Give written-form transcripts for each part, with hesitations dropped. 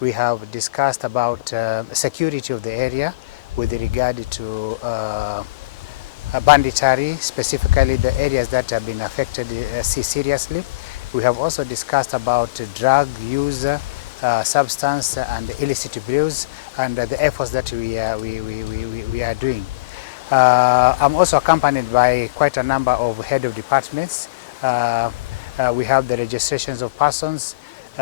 We have discussed about security of the area with regard to banditry, specifically the areas that have been affected seriously. We have also discussed about drug use, substance and illicit brews, and the efforts that we are doing. I'm also accompanied by quite a number of head of departments. We have the registrations of persons,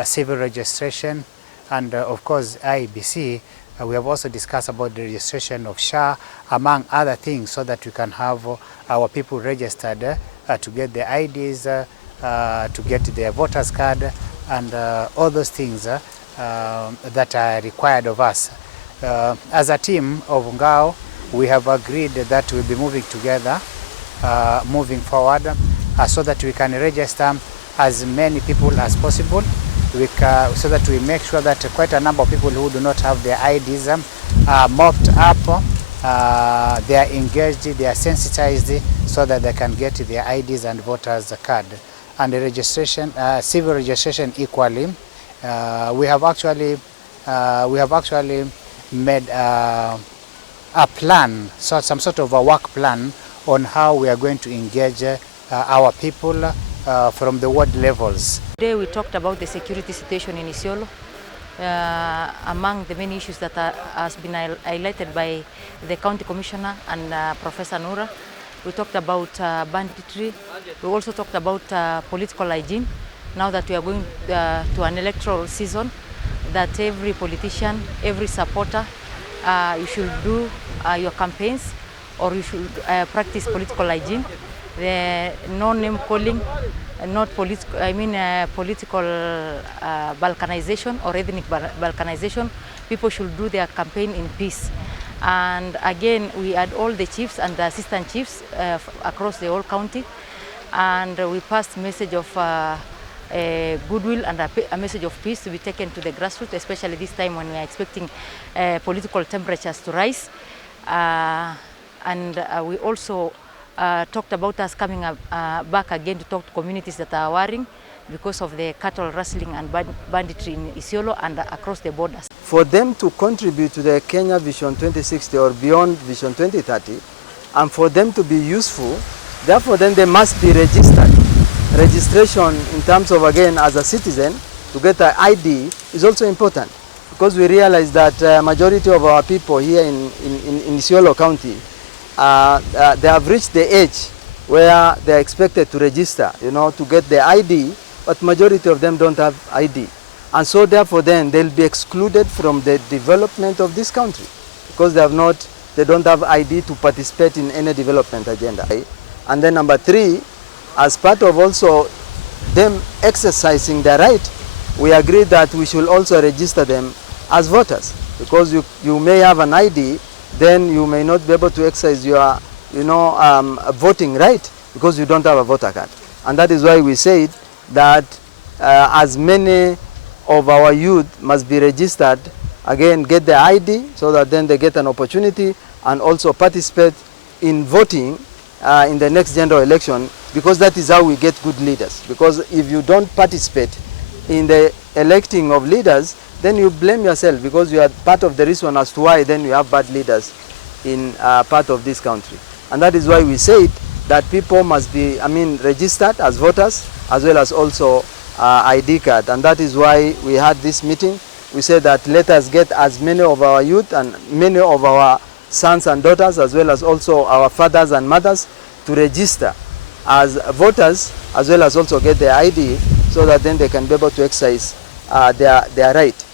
civil registration, and of course IEBC. We have also discussed about the registration of SHA, among other things, so that we can have our people registered to get their IDs, to get their voters card, and all those things that are required of us. As a team of Ngao, we have agreed that we'll be moving together, moving forward, so that we can register as many people as possible, so that we make sure that quite a number of people who do not have their IDs are mopped up, they are engaged, they are sensitized, so that they can get their IDs and voters card. And the registration, civil registration equally. We have actually made a plan, so some sort of a work plan on how we are going to engage our people from the ward levels. Today we talked about the security situation in Isiolo. Among the many issues that has been highlighted by the County Commissioner and Professor Nura, we talked about banditry. We also talked about political hygiene. Now that we are going to an electoral season, that every politician, every supporter, you should do your campaigns, or you should practice political hygiene. The no name calling, not political balkanization or ethnic balkanization. People should do their campaign in peace. And again, we had all the chiefs and the assistant chiefs across the whole county, and we passed message of goodwill and a message of peace to be taken to the grassroots, especially this time when we are expecting political temperatures to rise. And we also talked about us coming back again to talk to communities that are worrying because of the cattle rustling and banditry in Isiolo and across the borders. For them to contribute to the Kenya Vision 2060 or beyond Vision 2030, and for them to be useful, therefore then they must be registered. Registration in terms of, again, as a citizen, to get an ID is also important, because we realize that majority of our people here in Isiolo County, they have reached the age where they are expected to register, to get the ID, but majority of them don't have ID. And so therefore then they'll be excluded from the development of this country, because they don't have ID to participate in any development agenda. And then number three, as part of also them exercising their right, we agree that we should also register them as voters, because you may have an ID, then you may not be able to exercise your voting right because you don't have a voter card. And that is why we said that as many of our youth must be registered, again get the ID, so that then they get an opportunity and also participate in voting in the next general election, because that is how we get good leaders. Because if you don't participate in the electing of leaders, then you blame yourself, because you are part of the reason as to why then you have bad leaders in part of this country. And that is why we said that people must be, registered as voters, as well as also ID card. And that is why we had this meeting. We said that let us get as many of our youth and many of our sons and daughters, as well as also our fathers and mothers, to register as voters, as well as also get their ID, so that then they can be able to exercise their right.